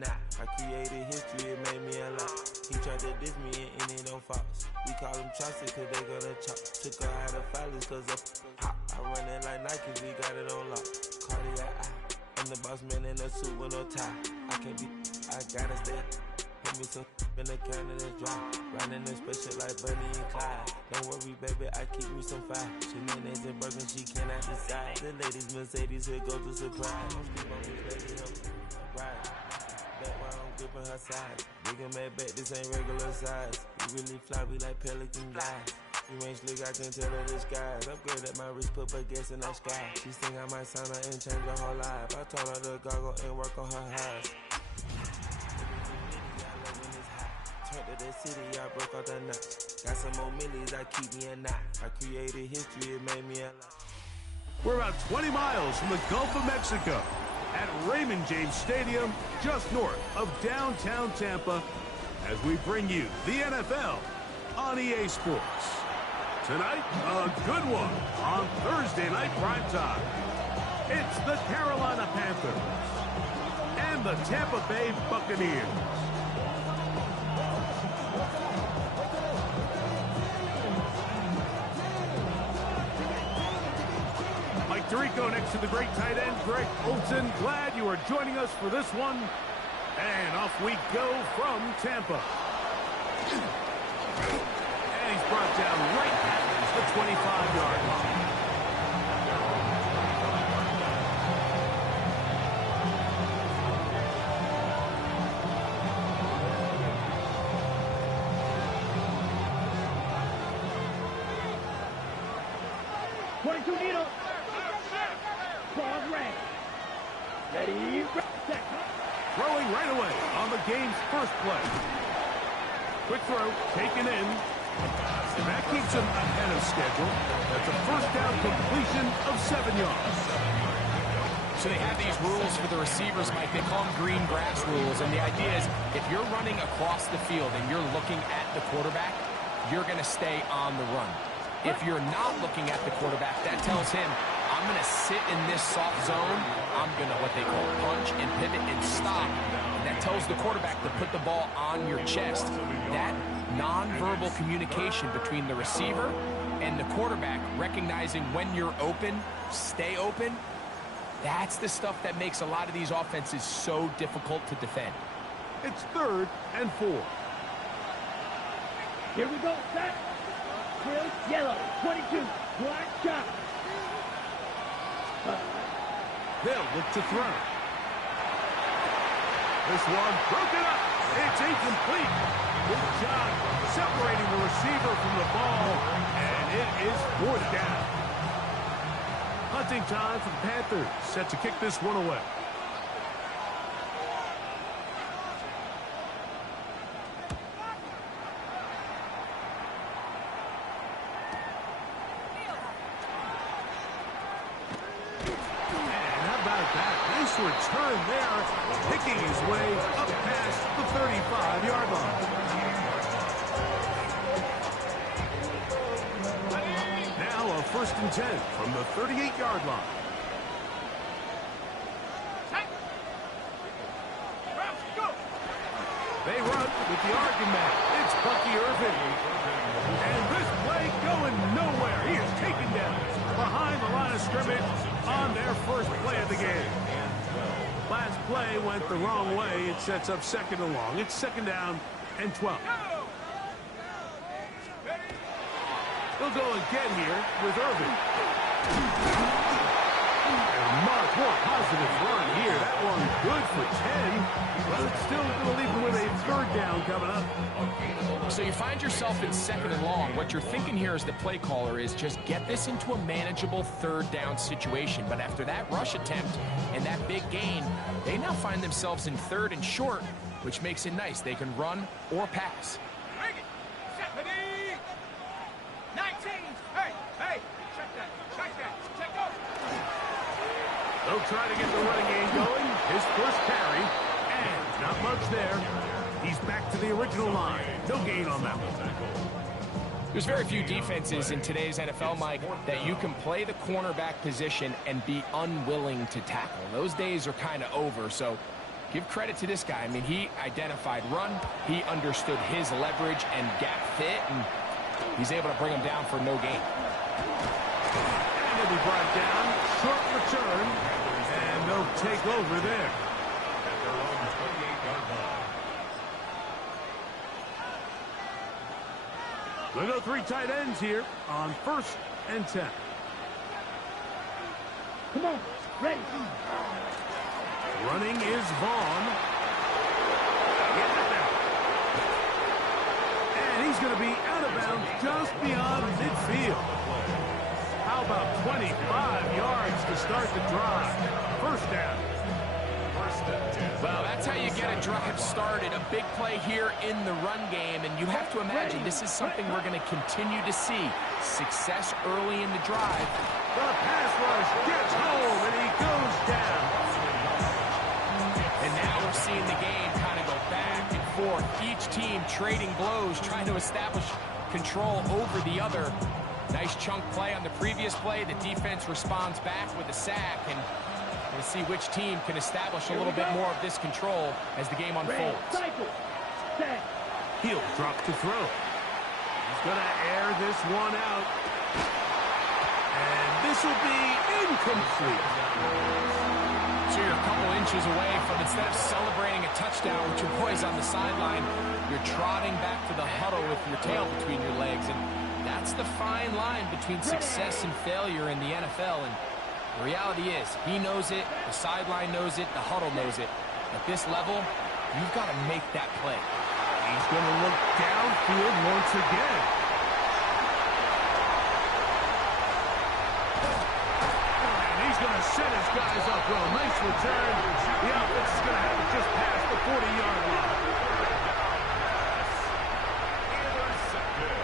knot. I created history, it made me a lot. He tried to diss me and it no false. We call him Chaucer cause they gonna chop. Took her out of filers cause of hot. I run it like Nike, we got it on lock. Cardiac eye. I'm the boss man in a suit with no tie. I can't be, I gotta stay. Put me some in the can of that's dry. Riding in special like Bunny and Clyde. Don't worry, baby, I keep me some fire. She mayonnaise and burger, she cannot decide. The ladies Mercedes here go to surprise. I'm still on this lady, help ride. Back while I'm gripping her size. Nigga mad back, this ain't regular size. You really fly, we like pelican guys. You ain't slick, I can tell her the skies. Upgrade at my wrist, put her gas in the sky. She think I might sign her and change her whole life. I told her to goggle and work on her highs. Turned to the city, I broke out the nuts. Got some more millies, I keep me a knot. I created history, it made me a lot. We're about 20 miles from the Gulf of Mexico at Raymond James Stadium, just north of downtown Tampa, as we bring you the NFL on EA Sports. Tonight, a good one on Thursday night primetime. It's the Carolina Panthers and the Tampa Bay Buccaneers. Mike Tirico next to the great tight end, Greg Olsen. Glad you are joining us for this one. And off we go from Tampa. And he's brought down right at the 25-yard line. Throwing right away on the game's first play. Quick throw, taken in. And that keeps him ahead of schedule. That's a first down completion of 7 yards. So they have these rules for the receivers, Mike. They call them green grass rules. And the idea is if you're running across the field and you're looking at the quarterback, you're going to stay on the run. If you're not looking at the quarterback, that tells him, I'm going to sit in this soft zone. I'm going to, what they call, punch and pivot and stop. And that tells the quarterback to put the ball on your chest. That nonverbal communication between the receiver and the quarterback, recognizing when you're open, stay open, that's the stuff that makes a lot of these offenses so difficult to defend. It's 3rd and 4. Here we go, set. Clear, yellow, 22, black shot. They'll look to throw. This one broken up. It's incomplete. Good job separating the receiver from the ball, and it is 4th down. Hunting time for the Panthers, set to kick this one away. Return there, picking his way up past the 35-yard line. Now a 1st and 10 from the 38-yard line. They run with the argument. It's Bucky Irvin. And this play going nowhere. He is taken down behind the line of scrimmage on their first play of the game. Last play went the wrong way. It sets up 2nd and long. It's 2nd down and 12. They'll go again here with Irvin. And Mark, more positive run here. That one good for 10. But it's still going to leave him with a 3rd down coming up. So you find yourself in 2nd and long. What you're thinking here as the play caller is just get this into a manageable 3rd down situation. But after that rush attempt and that big gain, they now find themselves in 3rd and short, which makes it nice. They can run or pass. 19. Hey, check that. They'll try to get the running game going. His first carry, and not much there. He's back to the original line. No gain on that one. There's very few defenses in today's NFL, Mike, that you can play the cornerback position and be unwilling to tackle. Those days are kind of over, so give credit to this guy. I mean, he identified run, he understood his leverage and gap fit, and he's able to bring him down for no gain. And he'll be brought down, short return, and they'll take over there. At their own 28-yard line. We'll go 3 tight ends here on 1st and 10. Come on, ready. Running is Vaughn. And he's going to be out of bounds just beyond midfield. How about 25 yards to start the drive? 1st down. Well, that's how you get a drive started. A big play here in the run game, and you have to imagine this is something we're going to continue to see. Success early in the drive. The pass rush gets home, and he goes down. And now we're seeing the game kind of go back and forth. Each team trading blows, trying to establish control over the other. Nice chunk play on the previous play. The defense responds back with a sack, and we'll see which team can establish a little bit more of this control as the game unfolds. He'll drop to throw. He's going to air this one out. And this will be incomplete. So you're a couple inches away from, instead of celebrating a touchdown with your boys on the sideline, you're trotting back to the huddle with your tail between your legs. And that's the fine line between success and failure in the NFL. And the reality is, he knows it, the sideline knows it, the huddle knows it. At this level, you've got to make that play. He's going to look downfield once again. And he's going to set his guys up well. Nice return. The offense is going to have it just past the 40-yard line. Intercepted.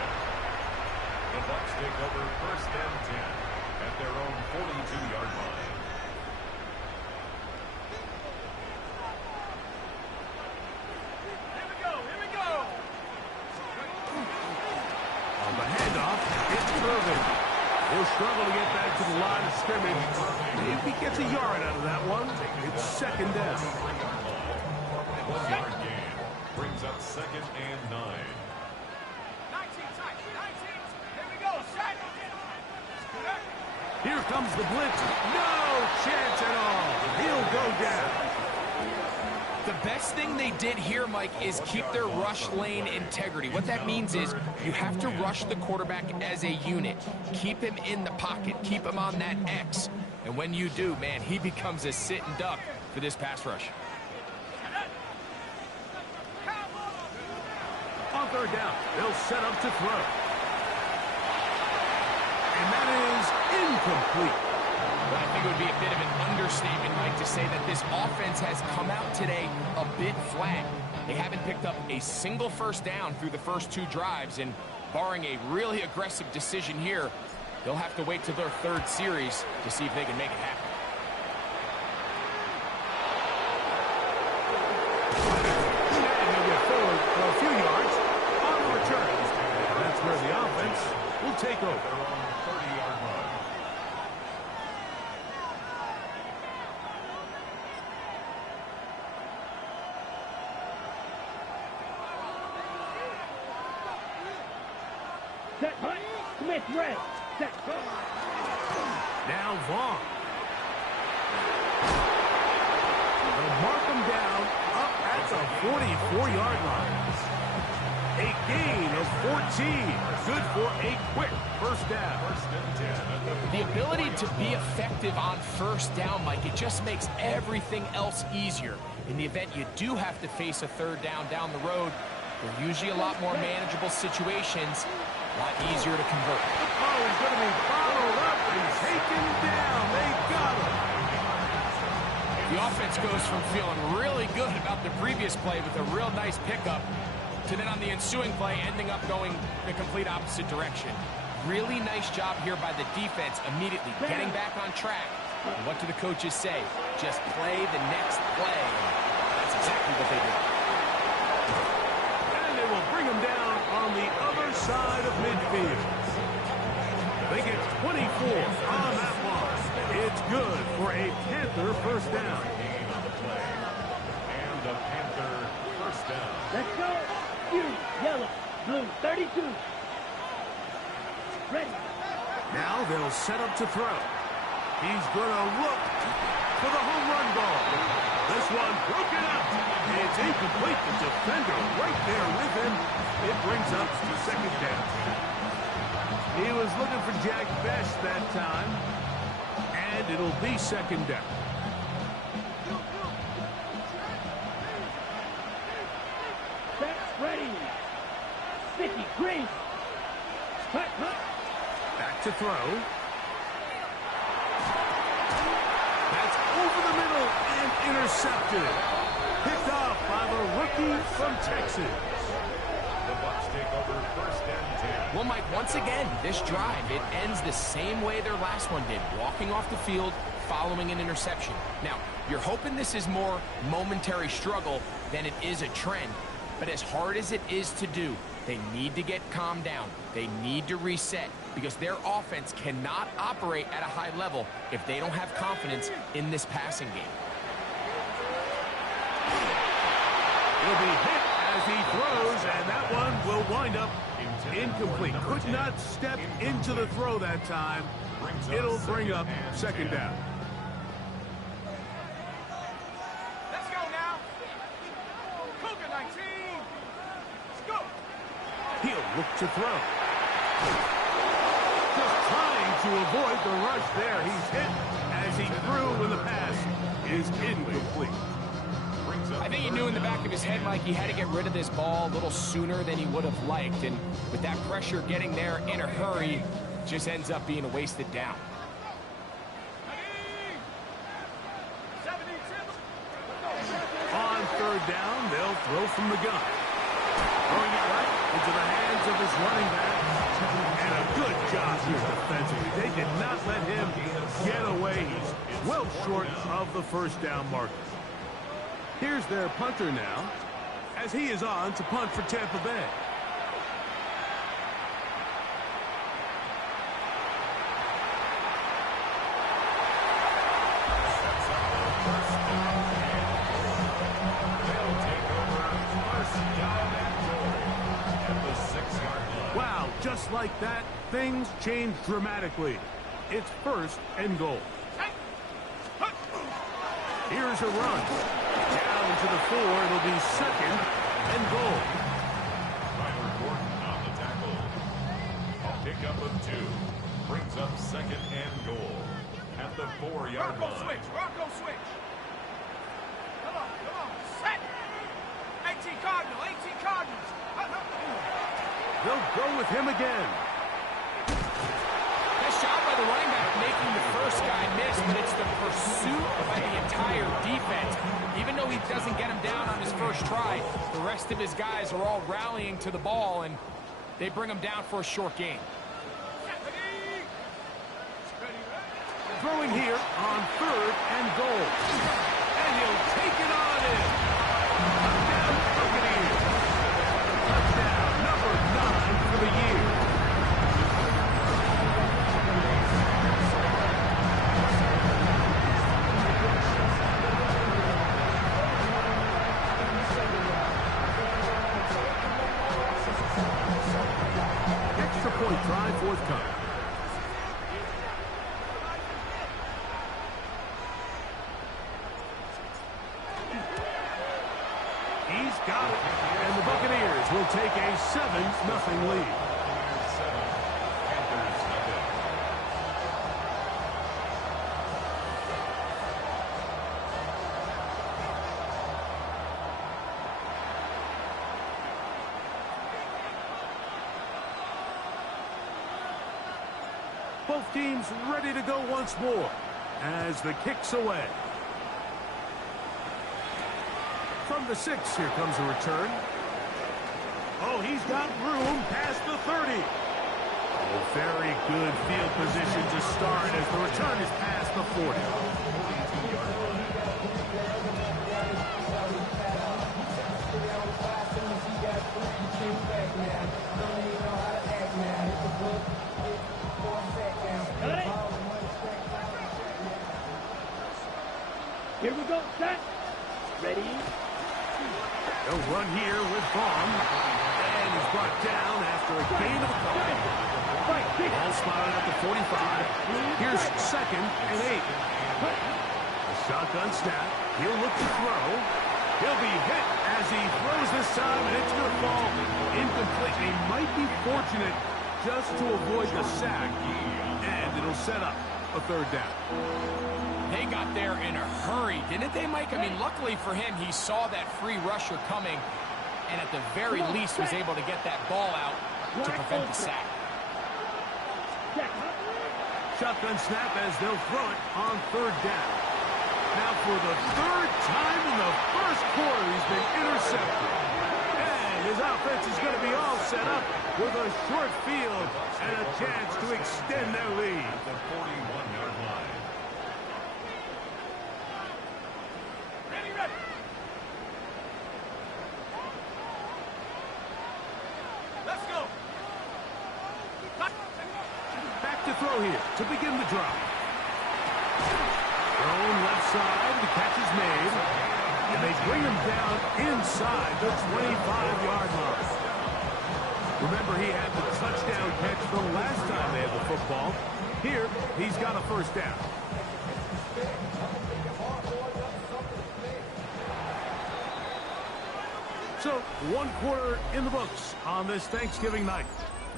The Bucs take over 1st and 10 at their own 42-yard line. On the handoff, it's Irvin. He'll struggle to get back to the line of scrimmage. Maybe gets a yard out of that one. It's 2nd down. 1-yard gain brings up 2nd and 9. 19 tight, 19. Here we go, set. Here comes the blitz. No chance at all. He'll go down. The best thing they did here, Mike, is keep their rush lane integrity. What that means is you have to rush the quarterback as a unit. Keep him in the pocket. Keep him on that X. And when you do, man, he becomes a sit and duck for this pass rush. On 3rd down, they'll set up to throw. And that is incomplete. But I think it would be a bit of an understatement, Mike, to say that this offense has come out today a bit flat. They haven't picked up a single 1st down through the first 2 drives, and barring a really aggressive decision here, they'll have to wait till their 3rd series to see if they can make it happen. And they'll get forward for a few yards on the return. That's where the offense will take over. They're on the 30-yard line. Set, Smith, red. Set, go. Now Vaughn. They'll mark him down up at the 44-yard line. A gain of 14. Good for a quick 1st down. The ability to be effective on 1st down, Mike, it just makes everything else easier. In the event you do have to face a 3rd down the road, they're usually a lot more manageable situations, a lot easier to convert. Oh, he's going to be followed up and taken down. They got him. The offense goes from feeling really good about the previous play with a real nice pickup to then on the ensuing play ending up going the complete opposite direction. Really nice job here by the defense immediately getting back on track. And what do the coaches say? Just play the next play. That's exactly what they did. And they will bring him down on the other side of midfield. They get 24 on that one. It's good for a Panther 1st down. Yellow, blue, 32. Ready. Now they'll set up to throw. He's going to look for the home run ball. This one broken up. It's incomplete. The defender right there with him. It brings up the second down. He was looking for Jack Best that time. And it'll be second down. That's ready. Sticky, green. Cut. Back to throw. That's over the middle and intercepted. Picked off by the rookie from Texas. The Bucs take over first and 10. Well, Mike, once again, this drive, it ends the same way their last one did, walking off the field, following an interception. Now, you're hoping this is more momentary struggle than it is a trend, but as hard as it is to do, they need to get calmed down. They need to reset because their offense cannot operate at a high level if they don't have confidence in this passing game. He'll be hit as he throws, and that one will wind up incomplete. Could not step into the throw that time. It'll bring up second down. Let's go now. Cougar 19. Let's go. He'll look to throw. Just trying to avoid the rush there. He's hit as he threw when the pass is incomplete. I think he knew in the back of his head, Mike, he had to get rid of this ball a little sooner than he would have liked. And with that pressure getting there in a hurry, just ends up being a wasted down. On third down, they'll throw from the gun. Throwing it right into the hands of his running back. And a good job here defensively. They did not let him get away. He's well short of the first down marker. Here's their punter now, as he is on to punt for Tampa Bay. Wow, just like that, things change dramatically. It's first and goal. Here's a run. Down to the 4, it'll be second and goal. Tyler Gordon on the tackle. A pickup of 2 brings up second and goal at the 4-yard line. Rocco switch. Come on. Set. 18 Cardinals. They'll go with him again. Nice job by the running back making the first guy miss, but it's the pursuit by the entire defense. Even though he doesn't get him down on his first try, the rest of his guys are all rallying to the ball, and they bring him down for a short gain. Throwing here on third and goal. And he'll take it on in. Touchdown, Buccaneers. Touchdown number 9 for the year. Extra point try forthcoming. He's got it. And the Buccaneers will take a 7-0 lead. Both teams ready to go once more as the kick's away. From the 6, here comes a return. Oh, he's got room past the 30. Oh, very good field position to start as the return is past the 40. Got it. Here we go, set. Ready. He'll run here with Vaughn. And he's brought down after a gain of a couple. Ball spotted at the 45. Here's 2nd and 8. A shotgun snap. He'll look to throw. He'll be hit as he throws this time, and it's going to fall incomplete. He might be fortunate just to avoid the sack, and it'll set up a 3rd down. They got there in a hurry, didn't they, Mike? I mean, luckily for him, he saw that free rusher coming, and at the very least was able to get that ball out to prevent the sack. Shotgun snap as they'll throw it on 3rd down. Now for the 3rd time in the 1st quarter, he's been intercepted. And his offense is going to be all set up with a short field and a chance to extend their lead. At the 41-yard line. Ready. Let's go. Back to throw here to begin the drive. Thrown left side, the catch is made. And they bring him down inside the 25-yard line. Remember, he had the touchdown catch the last time they had the football. Here, he's got a 1st down. So, 1 quarter in the books on this Thanksgiving night.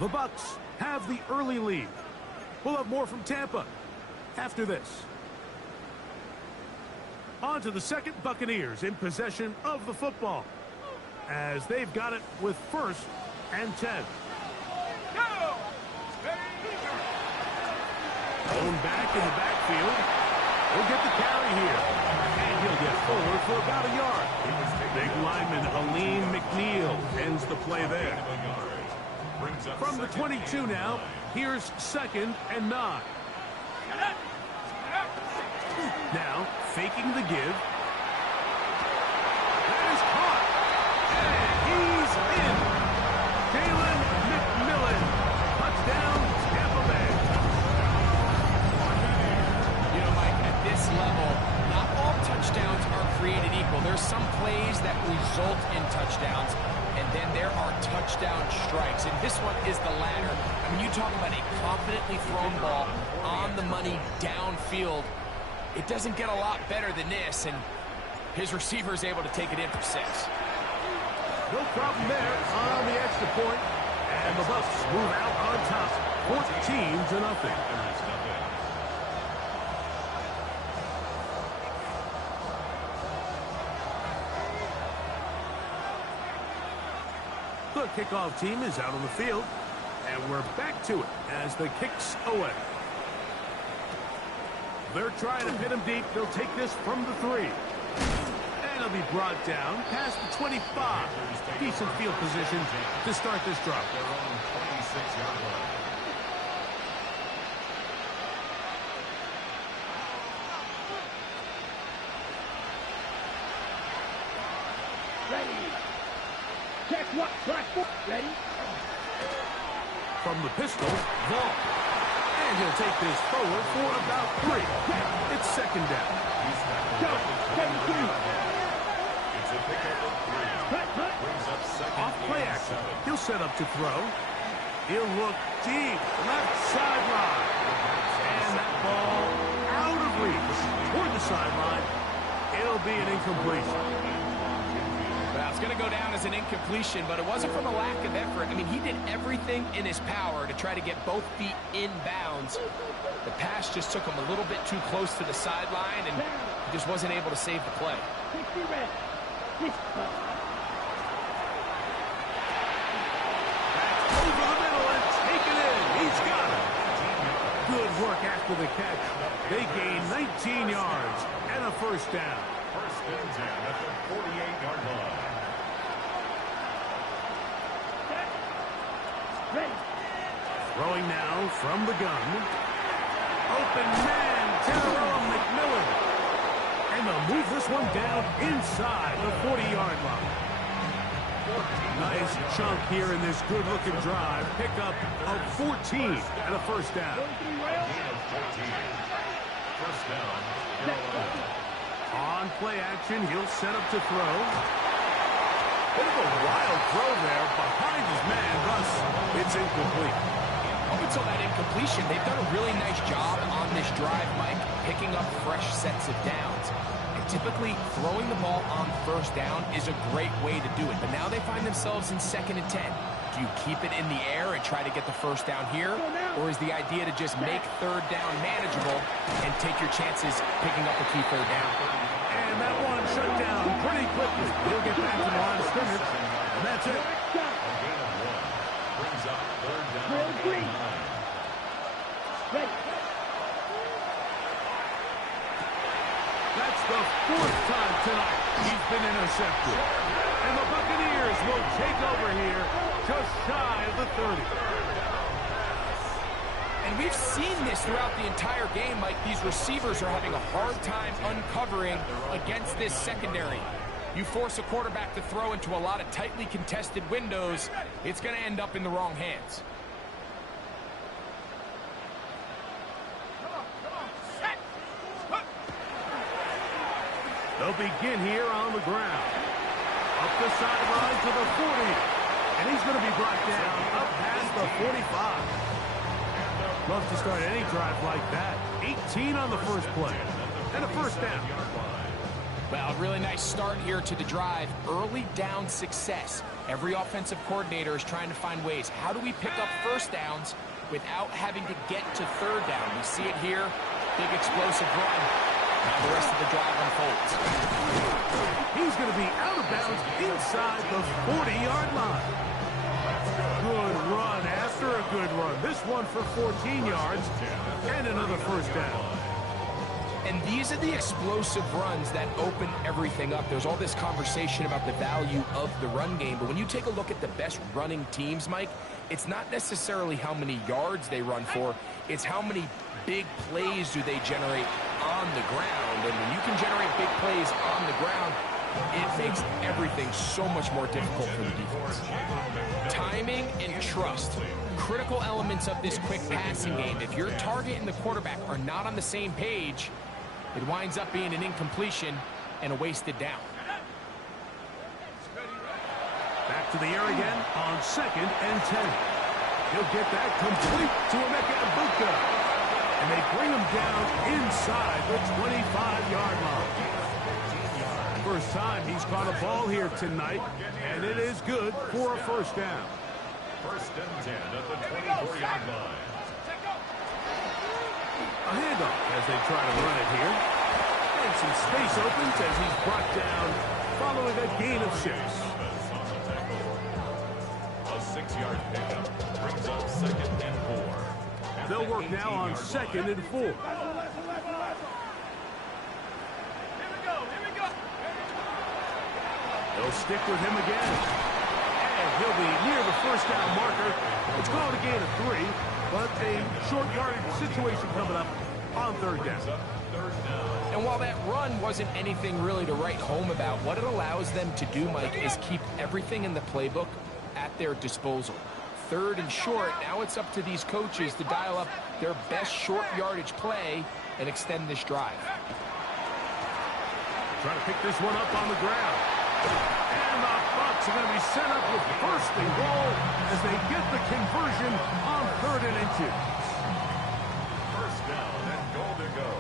The Bucs have the early lead. We'll have more from Tampa after this. On to the 2nd, Buccaneers in possession of the football, as they've got it with 1st and 10. Go. Thrown back in the backfield. He'll get the carry here. And he'll get forward for about a yard. Big lineman Aleem McNeil ends the play there. From the 22 now, here's 2nd and 9. Now, faking the give. That is caught. And he's in. Jalen McMillan. Touchdown, Tampa Bay. You know, Mike, at this level, not all touchdowns are created equal. There's some plays that result in touchdowns, and then there are touchdown strikes. And this one is the latter. I mean, you talk about a confidently thrown ball on the money downfield. It doesn't get a lot better than this, and his receiver is able to take it in for 6. No problem there on the extra point. And the Bucs move out on top, 14-0. The kickoff team is out on the field, and we're back to it as the kick's away. They're trying to hit him deep. They'll take this from the 3. And he'll be brought down past the 25. Decent field position to start this drive. Their own 26-yard line. Ready. Check what? Black foot. Ready. From the pistol, Vaughn. And he'll take this forward for about 3. It's 2nd down. Go. 72. It's a pickup of 3. Brings up 2nd Off play and action. 7. He'll set up to throw. He'll look deep. Left sideline. And that ball out of reach toward the sideline. It'll be an incompletion. Well, it's going to go down as an incompletion, but it wasn't from a lack of effort. I mean, he did everything in his power to try to get both feet in bounds. The pass just took him a little bit too close to the sideline, and he just wasn't able to save the play. 60 red. 60. Over the middle and take it in. He's got it. Good work after the catch. They gain 19 yards and a 1st down. 1st and 10 at the 48-yard line. Ready. Throwing now from the gun. Open man, Tyrone McMillan. And they'll move this one down inside the 40-yard line. Nice chunk here in this good-looking drive. Pickup of 14 and a 1st down. Gain of 14. 1st down, Carolina. On play action, he'll set up to throw. Bit of a wild throw there behind his man, thus it's incomplete. Up until that incompletion, they've done a really nice job on this drive, Mike, picking up fresh sets of downs. And typically, throwing the ball on first down is a great way to do it. But now they find themselves in 2nd and 10. Do you keep it in the air and try to get the first down here? Or is the idea to just make 3rd down manageable and take your chances picking up a key 3rd down? And that one shut down pretty quickly. He'll get back to the line of scrimmage, and that's it. A gain of 1 brings up 3rd down and 9. Ready. That's the 4th time tonight he's been intercepted. And the Buccaneers will take over here just shy of the 30. And we've seen this throughout the entire game, Mike. These receivers are having a hard time uncovering against this secondary. You force a quarterback to throw into a lot of tightly contested windows, it's going to end up in the wrong hands. They'll begin here on the ground. Up the sideline to the 40. And he's going to be brought down up past the 45. Love to start any drive like that. 18 on the first play. And a first down. Well, a really nice start here to the drive. Early down success. Every offensive coordinator is trying to find ways. How do we pick up first downs without having to get to 3rd down? We see it here. Big explosive run. Now the rest of the drive unfolds. He's going to be out of bounds inside the 40-yard line. Good run after a good run. This one for 14 yards and another first down. And these are the explosive runs that open everything up. There's all this conversation about the value of the run game, but when you take a look at the best running teams, Mike, it's not necessarily how many yards they run for, it's how many big plays do they generate on the ground. And when you can generate big plays on the ground, it makes everything so much more difficult for the defense. Timing and trust, critical elements of this quick passing game. If your target and the quarterback are not on the same page, it winds up being an incompletion and a wasted down. Back to the air again on 2nd and 10. He'll get that complete to Emeka Egbuka. And they bring him down inside the 25-yard line. First time he's caught a ball here tonight, and it is good for a first down. 1st and 10 at the 24-yard line. A handoff as they try to run it here. And some space opens as he's brought down following a gain of 6. A 6-yard pickup brings up 2nd and 4. They'll work now on 2nd and 4. Here we go. They'll stick with him again. And he'll be near the first down marker. It's called a gain of 3, but a short yardage situation coming up on 3rd down. And while that run wasn't anything really to write home about, what it allows them to do, Mike, is keep everything in the playbook at their disposal. 3rd and short, now it's up to these coaches to dial up their best short yardage play and extend this drive. Trying to pick this one up on the ground. And the Bucs are going to be set up with 1st and goal as they get the conversion on 3rd and 2. First down and goal to go.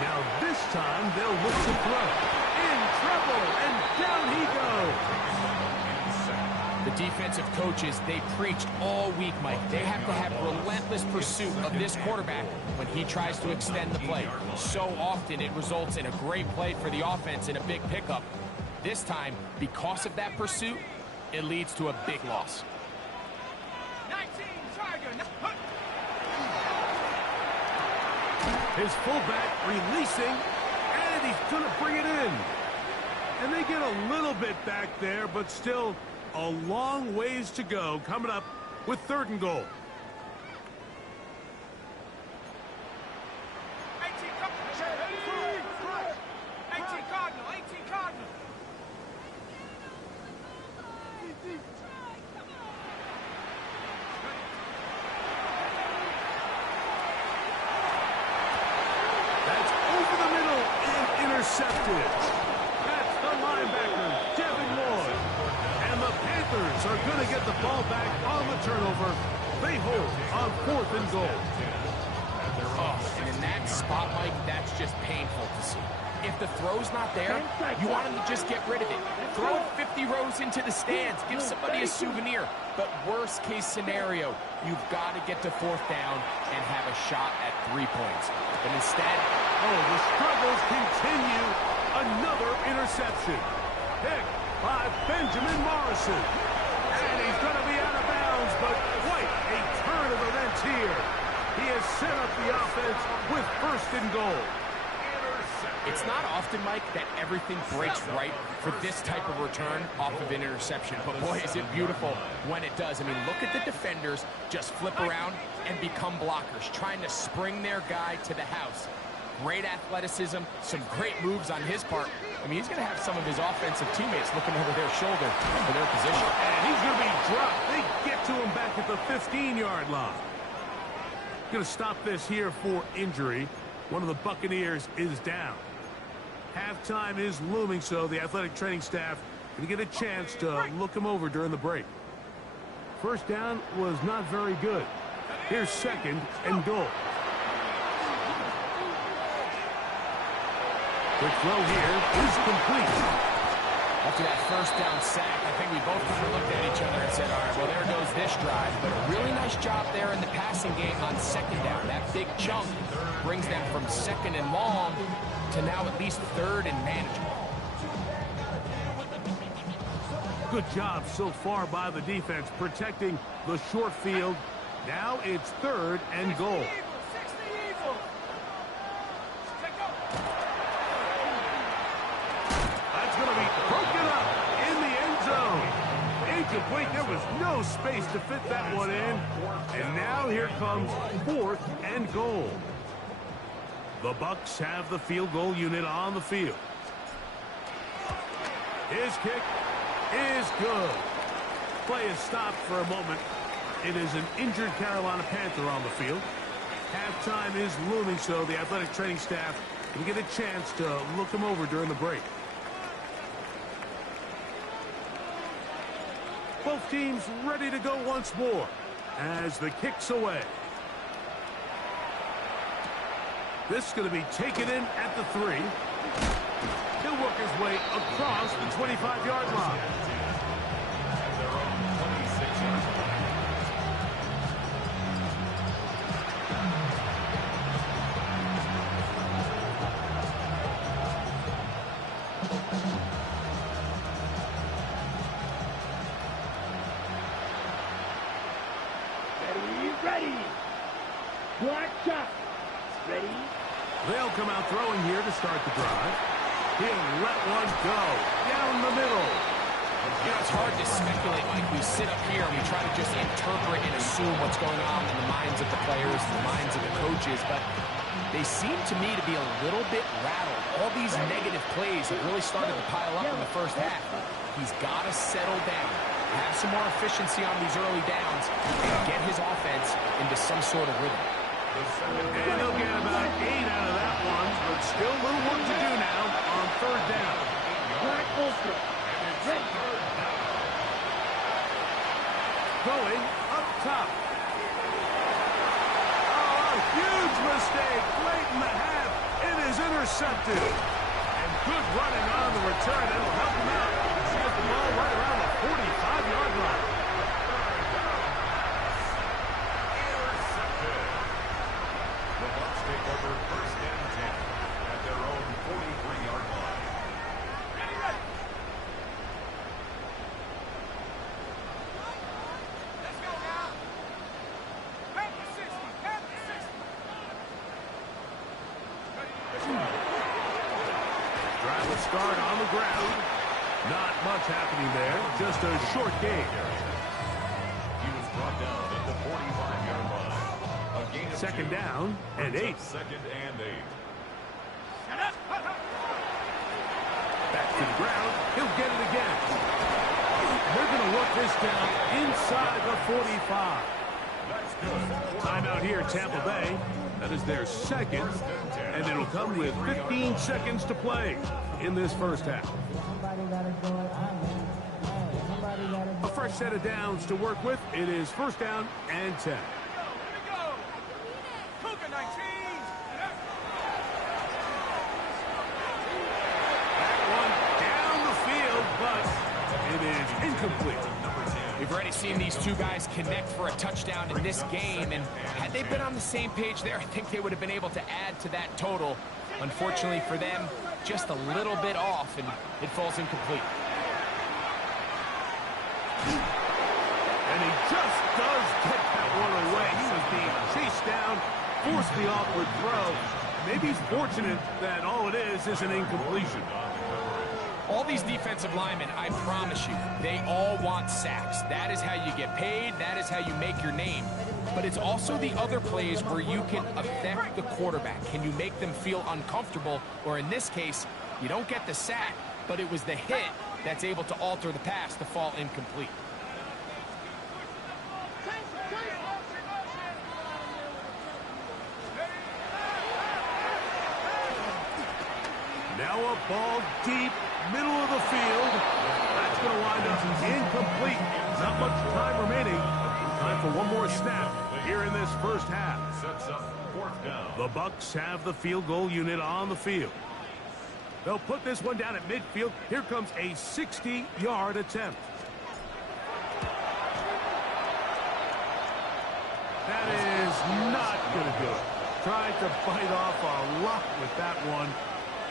Now this time they'll look to throw. In trouble, and down he goes. The defensive coaches, they preached all week, Mike. They have to have relentless pursuit of this quarterback when he tries to extend the play. So often it results in a great play for the offense and a big pickup. This time, because of that pursuit, it leads to a big loss. 19, Tiger. His fullback releasing, and he's going to bring it in. And they get a little bit back there, but still a long ways to go coming up with 3rd and goal. 18 Cardinal. 18 Cardinal. That's over intercepted. That's the linebacker, Devin Lloyd. And the Panthers are going to get the ball back on the turnover. They hold on 4th and goal. Oh, and in that spot, Mike, that's just painful to see. If the throw's not there, you want him to just get rid of it. Throw it 50 rows into the stands. Give somebody a souvenir. But worst case scenario, you've got to get to 4th down and have a shot at 3 points. But instead, the struggles continue. Another interception. Picked by Benjamin Morrison. And he's going to be out of bounds, but quite a turn of events here. He has set up the offense with 1st and goal. It's not often, Mike, that everything breaks right for this type of return off of an interception. But boy, is it beautiful when it does. I mean, look at the defenders just flip around and become blockers, trying to spring their guy to the house. Great athleticism, some great moves on his part. I mean, he's going to have some of his offensive teammates looking over their shoulder for their position. And he's going to be dropped. They get to him back at the 15-yard line. Going to stop this here for injury. One of the Buccaneers is down. Halftime is looming, so the athletic training staff going to get a chance to look him over during the break. 1st down was not very good. Here's 2nd and goal. Quick throw here is complete. After that 1st down sack, I think we both kind of looked at each other and said, all right, well, there goes this drive. But a really nice job there in the passing game on 2nd down. That big chunk brings them from 2nd and long to now at least 3rd and manageable. Good job so far by the defense protecting the short field. Now it's 3rd and goal. That's going to be broken up in the end zone. Incomplete. There was no space to fit that one in. And now here comes 4th and goal. The Bucs have the field goal unit on the field. His kick is good. Play is stopped for a moment. It is an injured Carolina Panther on the field. Halftime is looming, so the athletic training staff will get a chance to look him over during the break. Both teams ready to go once more as the kick's away. This is going to be taken in at the 3. He'll work his way across the 25-yard line. Ready. Black shot. Ready. They'll come out throwing here to start the drive. He'll let one go down the middle. You know, it's hard to speculate, Mike. We sit up here and we try to just interpret and assume what's going on in the minds of the players, the minds of the coaches, but they seem to me to be a little bit rattled. All these negative plays have really started to pile up in the first half. He's got to settle down, have some more efficiency on these early downs, and get his offense into some sort of rhythm. And they'll get about 8 out of that one, but still a little work to do now on 3rd down. Black ultra. Ready. Going up top. Oh, a huge mistake late in the half. It is intercepted. And good running on the return. It'll help him out. He gets the ball right around the 45-yard line. Intercepted. The Bucs take over 1st and 10 at their own 43-yard line. Ready, ready. Let's go now. Back to 60. Back to 60. Drive will start on the ground. Not much happening there. Just a short game. He was brought down at the 45-yard line. A gain of 2nd 2. down and 8. 2nd and 8. Back to the ground. He'll get it again. They're going to work this down inside the 45. That's good. Timeout here, Tampa Bay. That is their second, and it'll come with 15 seconds to play in this first half. A fresh set of downs to work with. It is first down and 10. It is incomplete. We've already seen these two guys connect for a touchdown in this game, and had they been on the same page there, I think they would have been able to add to that total. Unfortunately for them, just a little bit off, and it falls incomplete. And he just does get that one away. He was being chased down, forced the awkward throw. Maybe he's fortunate that all it is an incompletion. All these defensive linemen, I promise you, they all want sacks. That is how you get paid. That is how you make your name. But it's also the other plays where you can affect the quarterback. Can you make them feel uncomfortable? Or in this case, you don't get the sack, but it was the hit that's able to alter the pass to fall incomplete. Now a ball deep, middle of the field. That's going to wind up incomplete. Not much time remaining. Time for one more snap here in this first half. Sets up fourth down. The Bucs have the field goal unit on the field. They'll put this one down at midfield. Here comes a 60-yard attempt. That is not going to do it. Tried to bite off a lot with that one.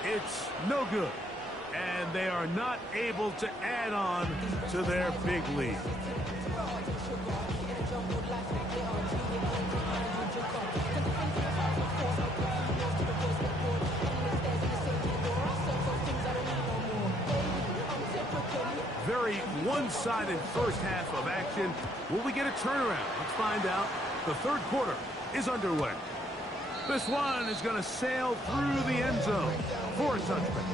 It's no good. And they are not able to add on to their big lead. Very one-sided first half of action. Will we get a turnaround? Let's find out. The third quarter is underway. This one is going to sail through the end zone for a touchback.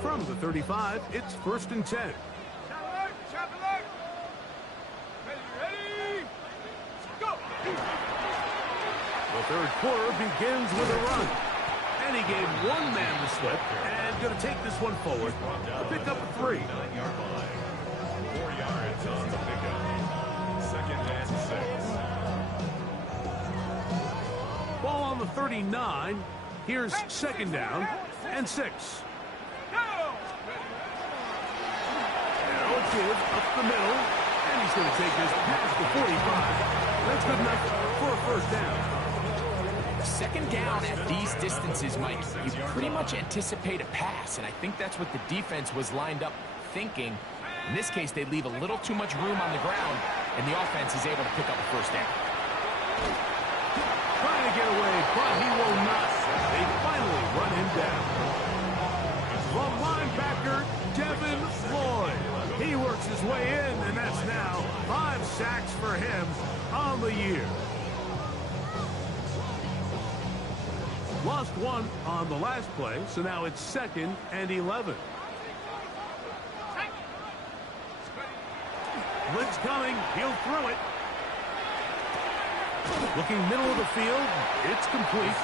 From the 35, it's first and 10. The third quarter begins with a run. And he gave one man the slip and going to take this one forward. Pick up a 3. 9-yard line. 4 yards on the pickup. Second and 6. Ball on the 39. Here's second down and 6. Now a give up the middle. And he's going to take this past the 45. That's good enough for a first down. Second down at these distances, Mike, you pretty much anticipate a pass, and I think that's what the defense was lined up thinking. In this case, they leave a little too much room on the ground, and the offense is able to pick up a first down. Trying to get away, but he will not. They finally run him down. The linebacker, Devin Lloyd. He works his way in, and that's now 5 sacks for him on the year. Lost one on the last play, so now it's second and 11. Blitz coming, he'll throw it. Looking middle of the field, it's complete.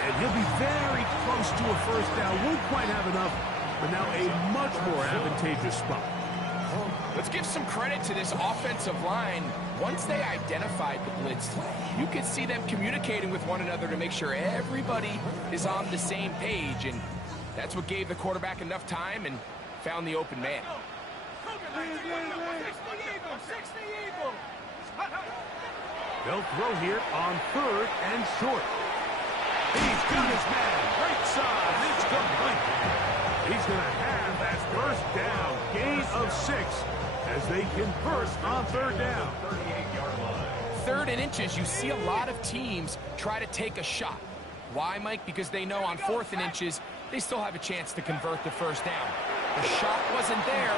And he'll be very close to a first down. Won't quite have enough, but now a much more advantageous spot. Let's give some credit to this offensive line. Once they identified the blitz, you could see them communicating with one another to make sure everybody is on the same page, and that's what gave the quarterback enough time and found the open man. They'll throw here on third and short. He's got his man. Right side. It's complete. He's going to have that first down. Gain of 6 as they convert on third down. 38-yard line. Third and inches, you see a lot of teams try to take a shot. Why, Mike? Because they know on 4th and inches, they still have a chance to convert the first down. The shot wasn't there,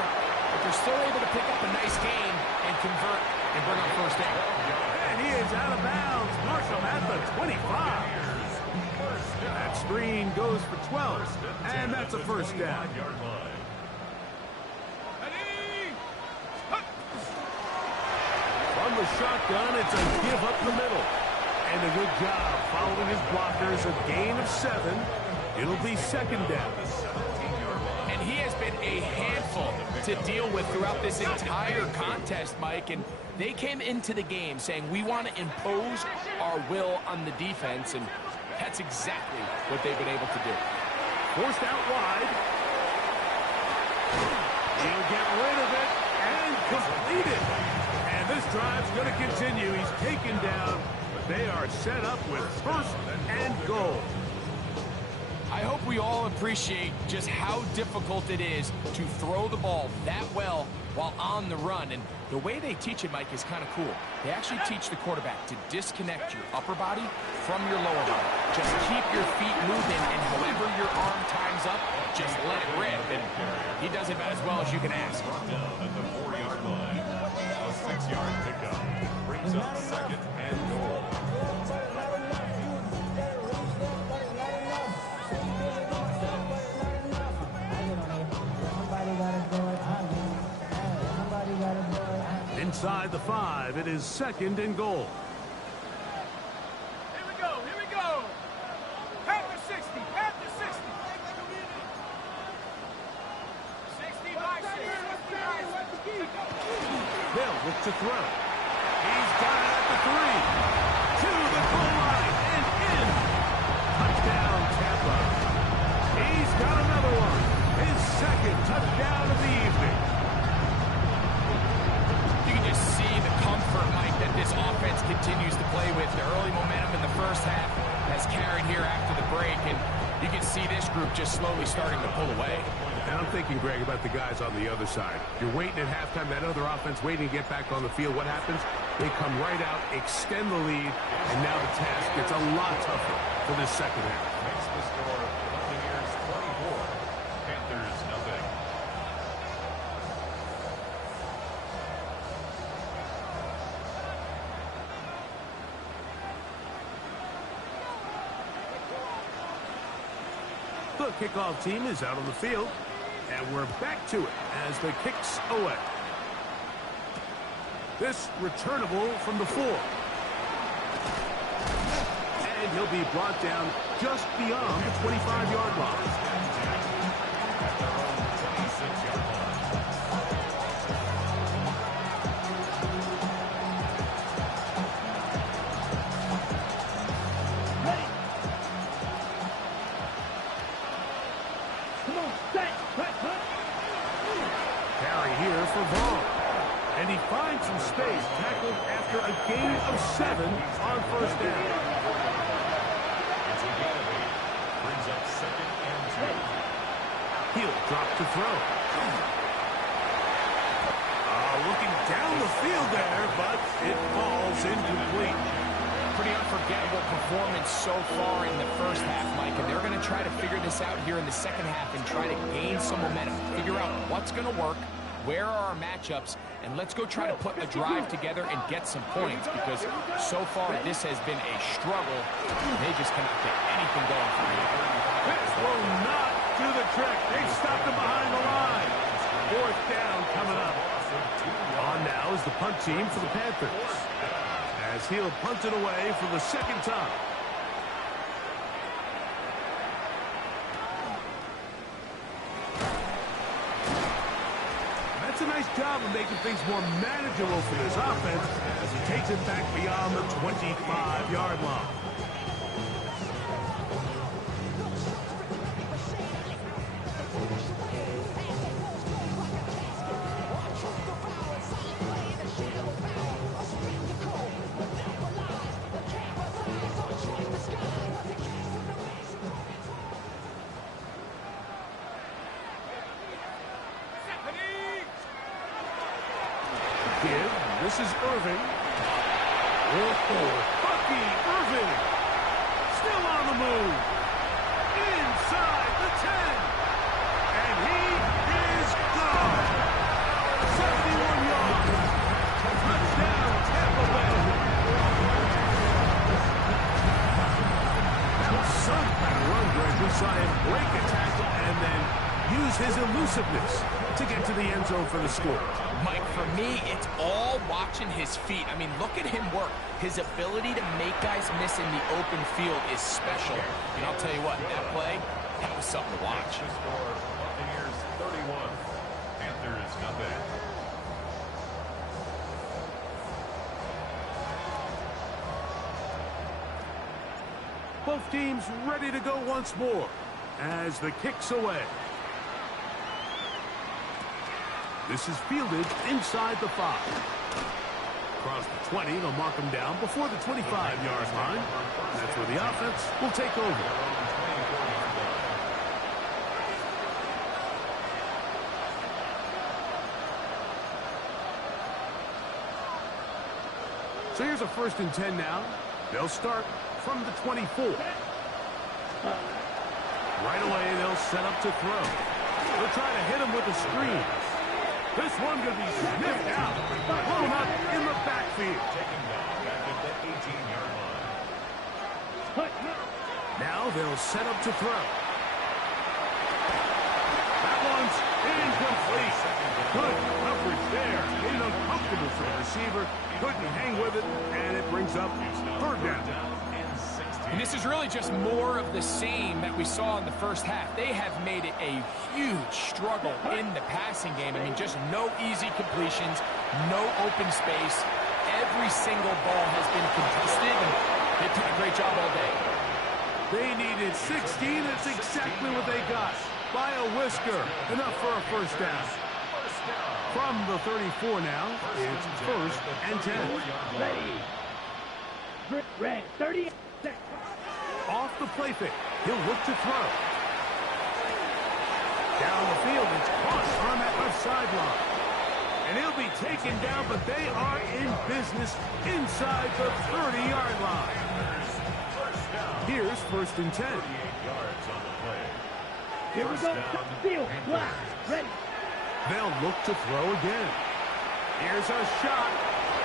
but they're still able to pick up a nice gain and convert and bring up first down. And he is out of bounds. Marshall at the 25. That screen goes for 12, and that's a first down. From the shotgun, it's a give up the middle. And a good job following his blockers, a gain of 7. It'll be second down. And he has been a handful to deal with throughout this entire contest, Mike. And they came into the game saying, we want to impose our will on the defense. And that's exactly what they've been able to do. Forced out wide. He'll get rid of it and complete it. And this drive's going to continue. He's taken down, but they are set up with first and goal. I hope we all appreciate just how difficult it is to throw the ball that well while on the run. And the way they teach it, Mike, is kind of cool. They actually teach the quarterback to disconnect your upper body from your lower body. Just keep your feet moving, and however your arm times up, just let it rip. And he does it about as well as you can ask. Down at the 4-yard line. A 6-yard pickup brings up second and goal. Inside the 5, it is second and goal. Here we go, here we go. Panther 60, Panther 60. 60 by 6. They'll look to throw. He's got it at the 3. To the goal line and in. Touchdown, Tampa. He's got another one. His second touchdown of the evening. You can just see the comfort, Mike, that this offense continues to play with. The early momentum in the first half has carried here after the break, and you can see this group just slowly starting to pull away. And I'm thinking, Greg, about the guys on the other side. You're waiting at halftime, that other offense waiting to get back on the field. What happens? They come right out, extend the lead, and now the task gets a lot tougher for this second half. Makes the score Buccaneers 24, Panthers nothing. The kickoff team is out on the field, and we're back to it as the kick's away. This returnable from the 4. And he'll be brought down just beyond the 25-yard line. At their own 26-yard line. Ready. Come on, set. Cut, cut. Carry here for Vaughn. And he finds some space, tackled after a gain of 7 on first down. It's a gain of 8. Brings up second and 2. He'll drop to throw. Looking down the field there, but it falls incomplete. Pretty unforgettable performance so far in the first half, Mike, and they're going to try to figure this out here in the second half and try to gain some momentum, figure out what's going to work, where are our matchups, and let's go try to put a drive together and get some points, because so far this has been a struggle. They just cannot get anything going for me. This will not do the trick. They've stopped him behind the line. Fourth down coming up. On now is the punt team for the Panthers, as he'll punt it away for the second time. That's a nice job of making things more manageable for this offense as he takes it back beyond the 25-yard line. This is Irving. Bucky Irving. Still on the move. Inside the 10. And he is gone. 71 yards. Touchdown, Tampa Bay. That was explosiveness to get to the end zone for the score. Mike, for me, it's all watching his feet. I mean, look at him work. His ability to make guys miss in the open field is special. And I'll tell you what, that play, that was something to watch. The score, Buccaneers 31, Panthers nothing. Both teams ready to go once more as the kick's away. This is fielded inside the 5. Across the 20, they'll mark him down before the 25-yard line. And that's where the offense will take over. So here's a 1st and 10 now. They'll start from the 24. Right away, they'll set up to throw. They'll try to hit him with a screen. This one could be sniffed out. Blown up in the backfield. Taken down back at the 18-yard line. Now they'll set up to throw. That one's incomplete. Good coverage there. Made it uncomfortable for the receiver. Couldn't hang with it, and it brings up 3rd down. And this is really just more of the same that we saw in the first half. They have made it a huge struggle in the passing game. I mean, just no easy completions, no open space. Every single ball has been contested, and they've done a great job all day. They needed 16. That's exactly what they got. By a whisker. Enough for a 1st down. From the 34 now, it's 1st and 10. Ready. Red. 30. Off the play fake. He'll look to throw. Down the field, it's caught on that left sideline. And he'll be taken down, but they are in business inside the 30-yard line. Here's 1st and 10. 38 yards on the play. Here we go. Field. Black. Ready. They'll look to throw again. Here's a shot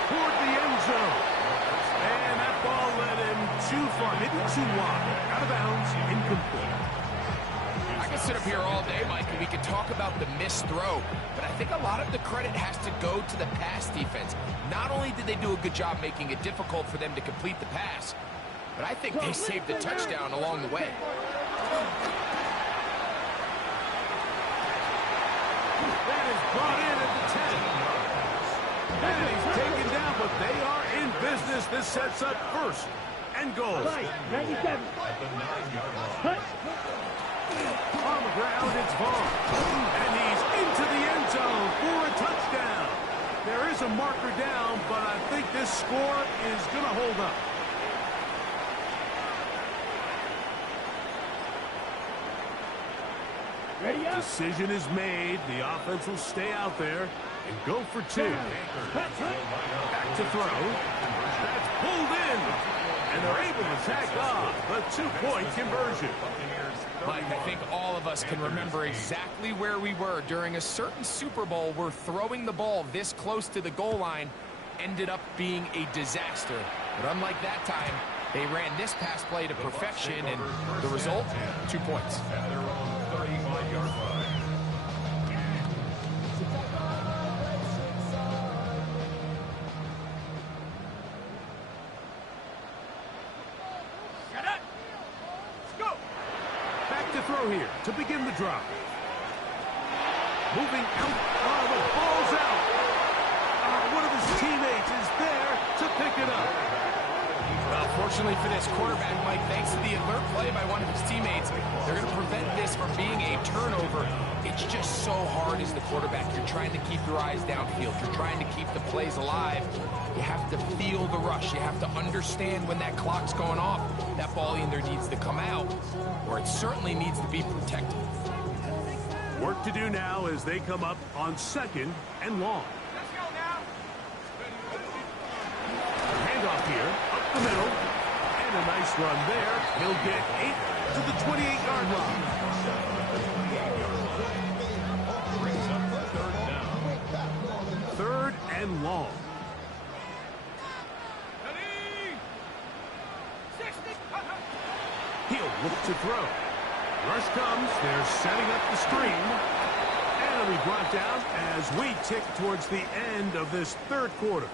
toward the end zone. And that ball led him too far, maybe too wide. Out of bounds, incomplete. I can sit up here all day, Mike, and we can talk about the missed throw, but I think a lot of the credit has to go to the pass defense. Not only did they do a good job making it difficult for them to complete the pass, but I think they saved the touchdown along the way. That is brought in at the 10. And he's taken down, but they are in business. This sets up 1st and goal. 97. At the 9-yard line. On the ground, it's Vaughn. And he's into the end zone for a touchdown. There is a marker down, but I think this score is going to hold up. Ready up. Decision is made. The offense will stay out there and go for 2. Back to throw. That's pulled in. And they're able to tack off the 2-point conversion. Mike, I think all of us can remember exactly where we were during a certain Super Bowl where throwing the ball this close to the goal line ended up being a disaster. But unlike that time, they ran this pass play to perfection, and the result, 2 points. At their own 35-yard line. Throw here to begin the drive. Moving out. Oh, the ball's out. One of his teammates is there to pick it up. Well, fortunately for this quarterback, Mike, thanks to the alert play by one of his teammates, they're going to prevent this from being a turnover. It's just so hard as the quarterback. You're trying to keep your eyes downfield. You're trying to keep the plays alive. You have to feel the rush. You have to understand when that clock's going off. That ball either needs to come out, or it certainly needs to be protected. Work to do now as they come up on 2nd and long. Let's go now. Handoff here, up the middle, and a nice run there. He'll get 8 to the 28-yard line. Brings up 3rd down. 3rd and long. He'll look to throw. Rush comes. They're setting up the screen. be brought down as we tick towards the end of this third quarter.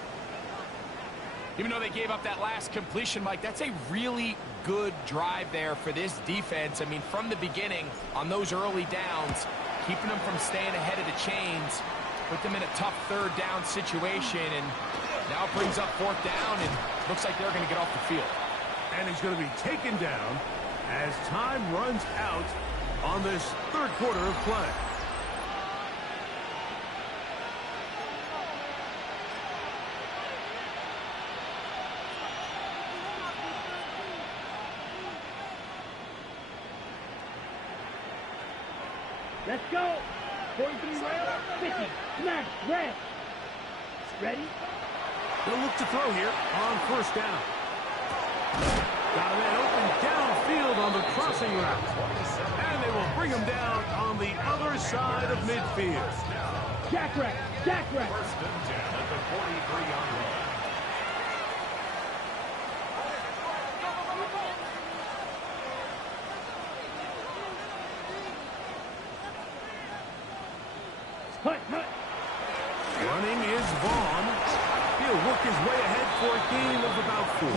Even though they gave up that last completion, Mike, that's a really good drive there for this defense. I mean, from the beginning, on those early downs, keeping them from staying ahead of the chains, put them in a tough third down situation, and now it brings up fourth down, and looks like they're going to get off the field. And he's going to be taken down as time runs out on this third quarter of play. Let's go. 43 rounds, 50. Smash, red. Ready? They'll look to throw here on first down. Got a man open downfield on the crossing route. And they will bring him down on the other side of midfield. Jackrack, jackrack. First and 10 at the 43-yard line. Hut, hut. Running is Vaughn. He'll work his way ahead for a gain of about 4.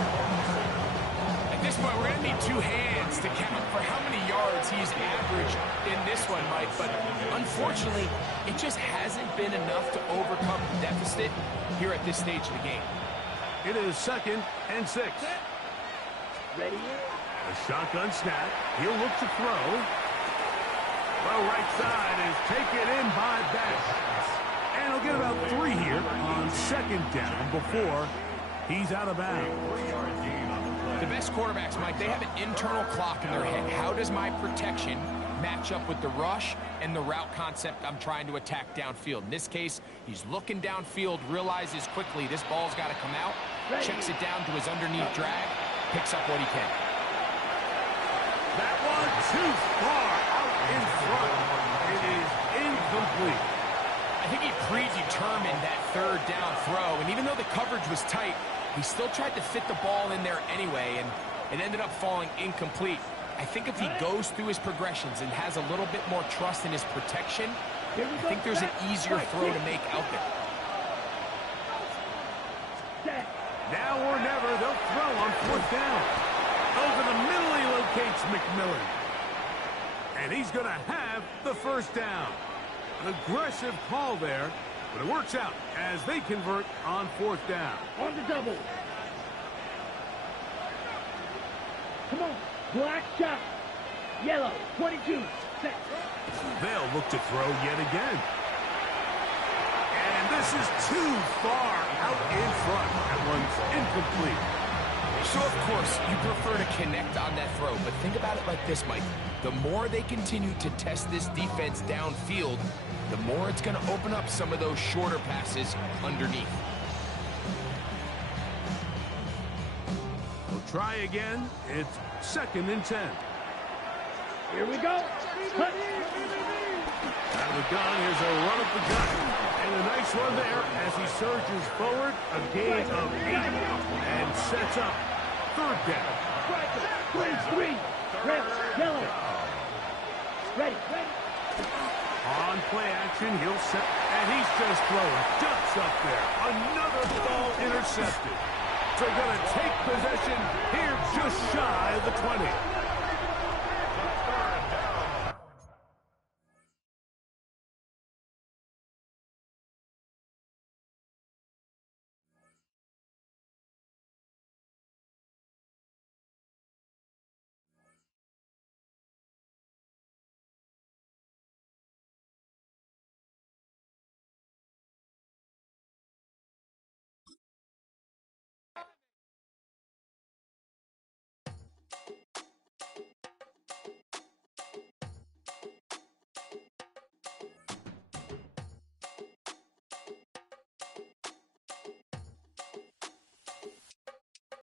At this point, we're going to need two hands to count for how many yards he's averaged in this one, Mike. But unfortunately, it just hasn't been enough to overcome the deficit here at this stage of the game. It is 2nd and 6. Ready? A shotgun snap. He'll look to throw. Well, right side is taken in by Beck. And he'll get about 3 here on second down before he's out of bounds. The best quarterbacks, Mike, they have an internal clock in their head. How does my protection match up with the rush and the route concept I'm trying to attack downfield? In this case, he's looking downfield, realizes quickly this ball's got to come out, checks it down to his underneath drag, picks up what he can. That one too far out in front. It is incomplete. I think he predetermined that third down throw, and even though the coverage was tight, he still tried to fit the ball in there anyway, and it ended up falling incomplete. I think if he goes through his progressions and has a little bit more trust in his protection, I think there's an easier throw to make out there. Now or never, they'll throw on fourth down. Over the middle he locates McMillan. And he's going to have the first down. An aggressive call there, but it works out as they convert on fourth down. On the double. Come on. Black shot. Yellow. 22. Set. They'll look to throw yet again. And this is too far out in front. That one's incomplete. So, of course, you prefer to connect on that throw, but think about it like this, Mike. The more they continue to test this defense downfield, the more it's going to open up some of those shorter passes underneath. We'll try again. It's 2nd and 10. Here we go. Hut. Out of the gun, here's a run up the gut. And a nice run there as he surges forward. A gain of 8 and sets up third down. 23. Red. Yellow. Ready. Ready. On play action, he'll set. And he's just throwing ducks up there. Another ball intercepted. So they're going to take possession here just shy of the 20.